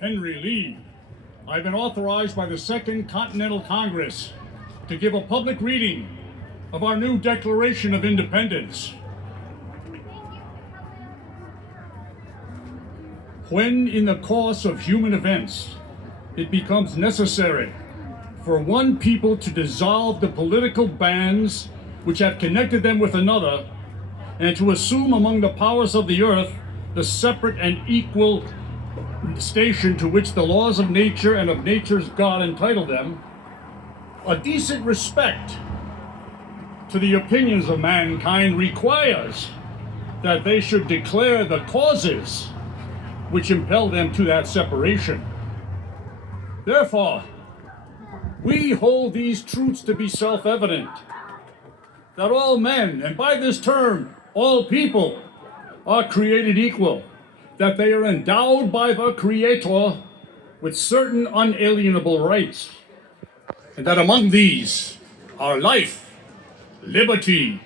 Henry Lee, I've been authorized by the Second Continental Congress to give a public reading of our new Declaration of Independence. When in the course of human events it becomes necessary for one people to dissolve the political bands which have connected them with another, and to assume among the powers of the earth the separate and equal station to which the laws of nature and of nature's God entitle them, a decent respect to the opinions of mankind requires that they should declare the causes which impel them to that separation. Therefore, we hold these truths to be self-evident, that all men, and by this term, all people, are created equal, that they are endowed by the Creator with certain unalienable rights, and that among these are life, liberty,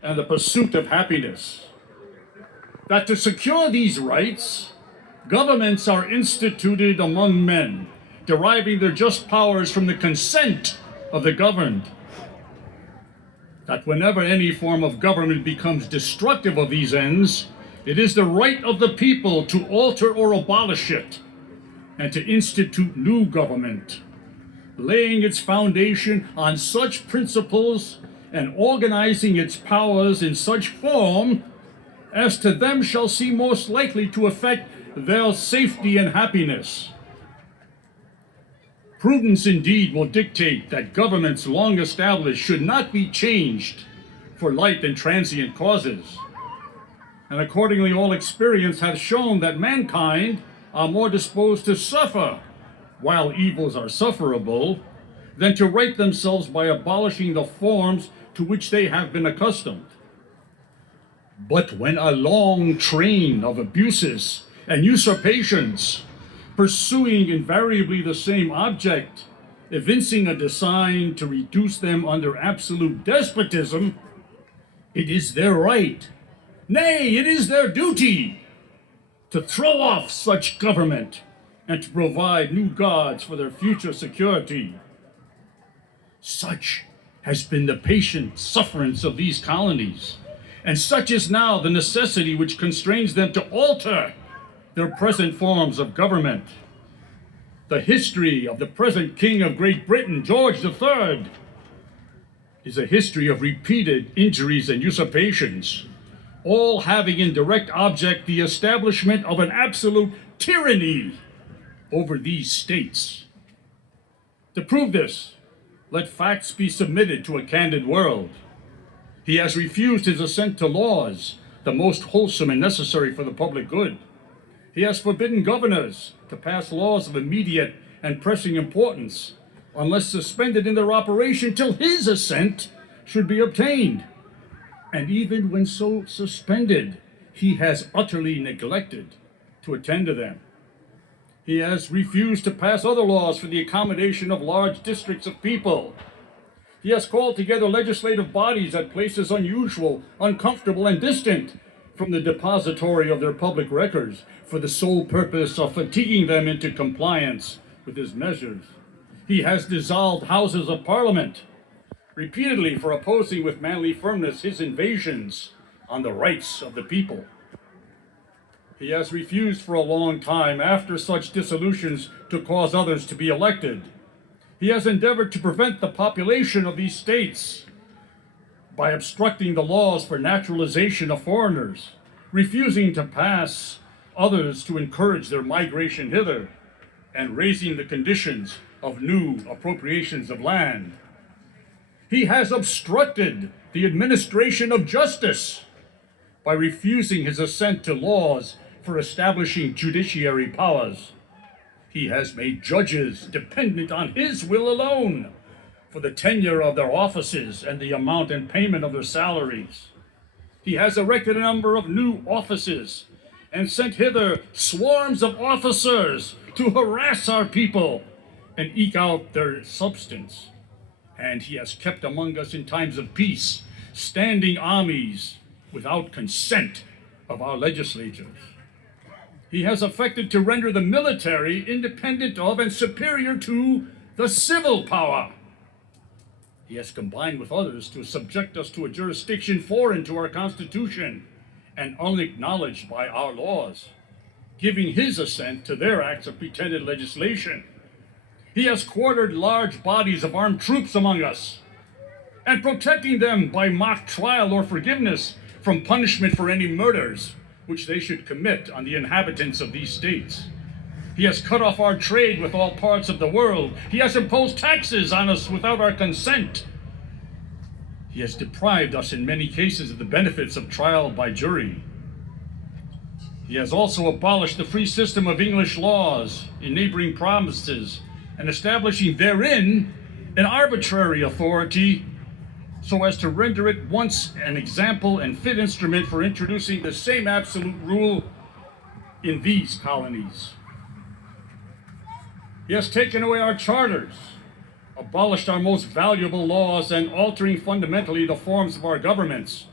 and the pursuit of happiness. That to secure these rights, governments are instituted among men, deriving their just powers from the consent of the governed. That whenever any form of government becomes destructive of these ends, it is the right of the people to alter or abolish it, and to institute new government, laying its foundation on such principles and organizing its powers in such form as to them shall seem most likely to affect their safety and happiness. Prudence indeed will dictate that governments long established should not be changed for light and transient causes. And accordingly, all experience hath shown that mankind are more disposed to suffer while evils are sufferable than to right themselves by abolishing the forms to which they have been accustomed. But when a long train of abuses and usurpations, pursuing invariably the same object, evincing a design to reduce them under absolute despotism, it is their right, nay, it is their duty, to throw off such government and to provide new gods for their future security. Such has been the patient sufferance of these colonies, and such is now the necessity which constrains them to alter their present forms of government. The history of the present King of Great Britain, George III, is a history of repeated injuries and usurpations, all having in direct object the establishment of an absolute tyranny over these states. To prove this, let facts be submitted to a candid world. He has refused his assent to laws, the most wholesome and necessary for the public good. He has forbidden governors to pass laws of immediate and pressing importance, unless suspended in their operation till his assent should be obtained. And even when so suspended, he has utterly neglected to attend to them. He has refused to pass other laws for the accommodation of large districts of people. He has called together legislative bodies at places unusual, uncomfortable, and distant from the depository of their public records, for the sole purpose of fatiguing them into compliance with his measures. He has dissolved houses of parliament, repeatedly for opposing with manly firmness his invasions on the rights of the people. He has refused for a long time, after such dissolutions, to cause others to be elected. He has endeavored to prevent the population of these states by obstructing the laws for naturalization of foreigners, refusing to pass others to encourage their migration hither, and raising the conditions of new appropriations of land. He has obstructed the administration of justice by refusing his assent to laws for establishing judiciary powers. He has made judges dependent on his will alone for the tenure of their offices and the amount and payment of their salaries. He has erected a number of new offices and sent hither swarms of officers to harass our people and eke out their substance. And he has kept among us in times of peace standing armies without consent of our legislatures. He has affected to render the military independent of and superior to the civil power. He has combined with others to subject us to a jurisdiction foreign to our Constitution and unacknowledged by our laws, giving his assent to their acts of pretended legislation. He has quartered large bodies of armed troops among us, and protecting them by mock trial or forgiveness from punishment for any murders which they should commit on the inhabitants of these states. He has cut off our trade with all parts of the world. He has imposed taxes on us without our consent. He has deprived us in many cases of the benefits of trial by jury. He has also abolished the free system of English laws in neighboring provinces and establishing therein an arbitrary authority so as to render it once an example and fit instrument for introducing the same absolute rule in these colonies. He has taken away our charters, abolished our most valuable laws, and altering fundamentally the forms of our governments.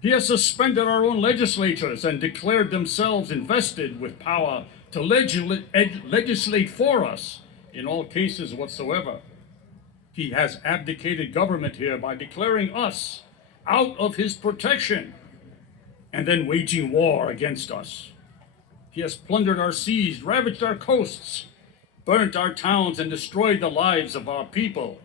He has suspended our own legislatures and declared themselves invested with power to legislate for us in all cases whatsoever. He has abdicated government here by declaring us out of his protection and then waging war against us. He has plundered our seas, ravaged our coasts, burnt our towns, and destroyed the lives of our people.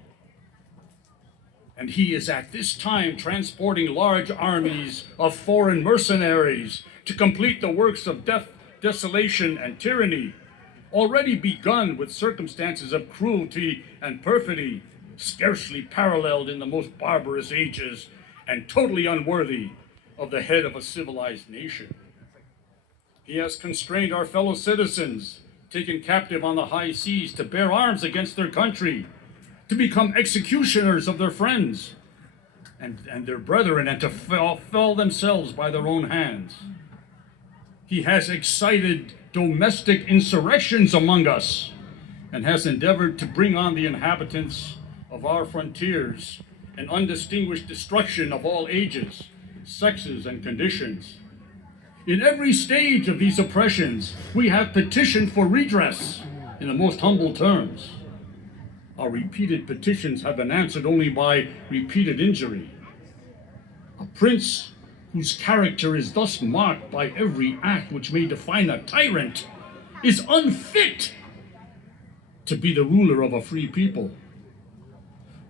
And he is at this time transporting large armies of foreign mercenaries to complete the works of death, desolation, and tyranny, already begun with circumstances of cruelty and perfidy, scarcely paralleled in the most barbarous ages, and totally unworthy of the head of a civilized nation. He has constrained our fellow citizens, taken captive on the high seas, to bear arms against their country, to become executioners of their friends and their brethren, and to fell themselves by their own hands. He has excited domestic insurrections among us and has endeavored to bring on the inhabitants of our frontiers an undistinguished destruction of all ages, sexes, and conditions. In every stage of these oppressions, we have petitioned for redress in the most humble terms. Our repeated petitions have been answered only by repeated injury. A prince whose character is thus marked by every act which may define a tyrant is unfit to be the ruler of a free people.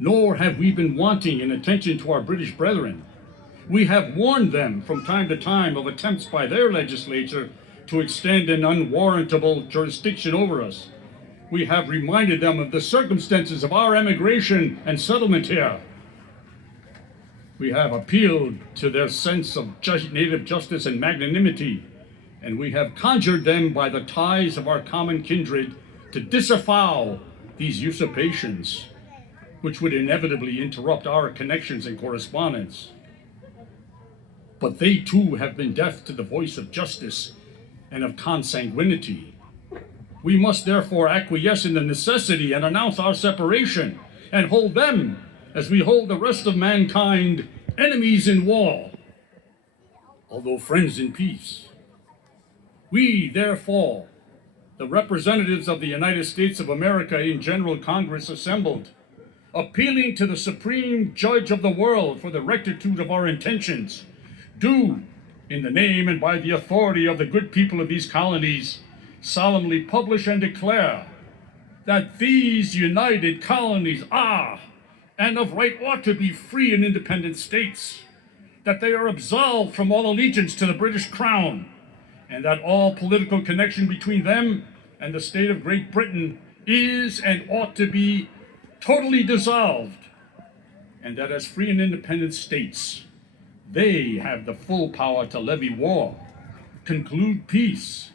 Nor have we been wanting in attention to our British brethren. We have warned them from time to time of attempts by their legislature to extend an unwarrantable jurisdiction over us. We have reminded them of the circumstances of our emigration and settlement here. We have appealed to their sense of native justice and magnanimity, and we have conjured them by the ties of our common kindred to disavow these usurpations, which would inevitably interrupt our connections and correspondence. But they too have been deaf to the voice of justice and of consanguinity. We must therefore acquiesce in the necessity and announce our separation, and hold them, as we hold the rest of mankind, enemies in war, although friends in peace. We, therefore, the representatives of the United States of America in General Congress assembled, appealing to the Supreme Judge of the world for the rectitude of our intentions, do, in the name and by the authority of the good people of these colonies, solemnly publish and declare that these united colonies are, and of right ought to be, free and independent states, that they are absolved from all allegiance to the British Crown, and that all political connection between them and the state of Great Britain is and ought to be totally dissolved, and that as free and independent states, they have the full power to levy war, conclude peace,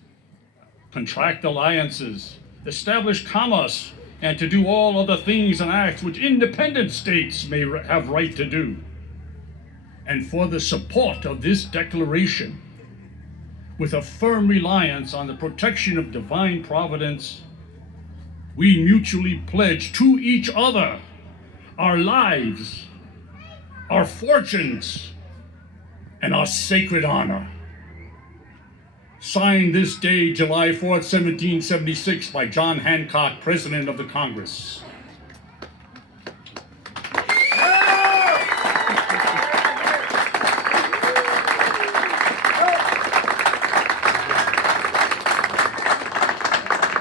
contract alliances, establish commerce, and to do all other things and acts which independent states may have right to do. And for the support of this declaration, with a firm reliance on the protection of divine providence, we mutually pledge to each other our lives, our fortunes, and our sacred honor. signed this day, July 4th, 1776, by John Hancock, President of the Congress.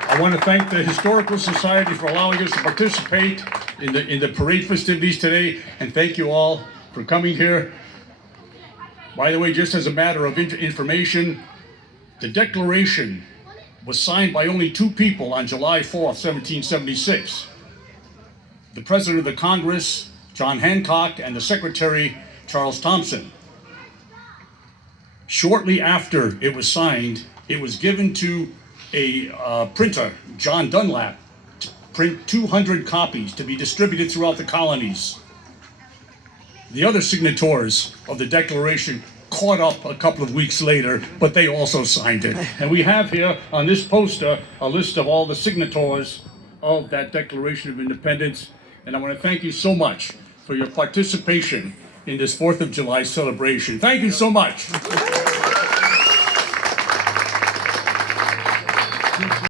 I want to thank the Historical Society for allowing us to participate in the parade festivities today, and thank you all for coming here. By the way, just as a matter of information, the Declaration was signed by only two people on July 4th, 1776. The President of the Congress, John Hancock, and the Secretary, Charles Thompson. Shortly after it was signed, it was given to a printer, John Dunlap, to print 200 copies to be distributed throughout the colonies. The other signatories of the Declaration caught up a couple of weeks later, but they also signed it. And we have here on this poster a list of all the signatories of that Declaration of Independence. And I want to thank you so much for your participation in this 4th of July celebration. Thank you so much.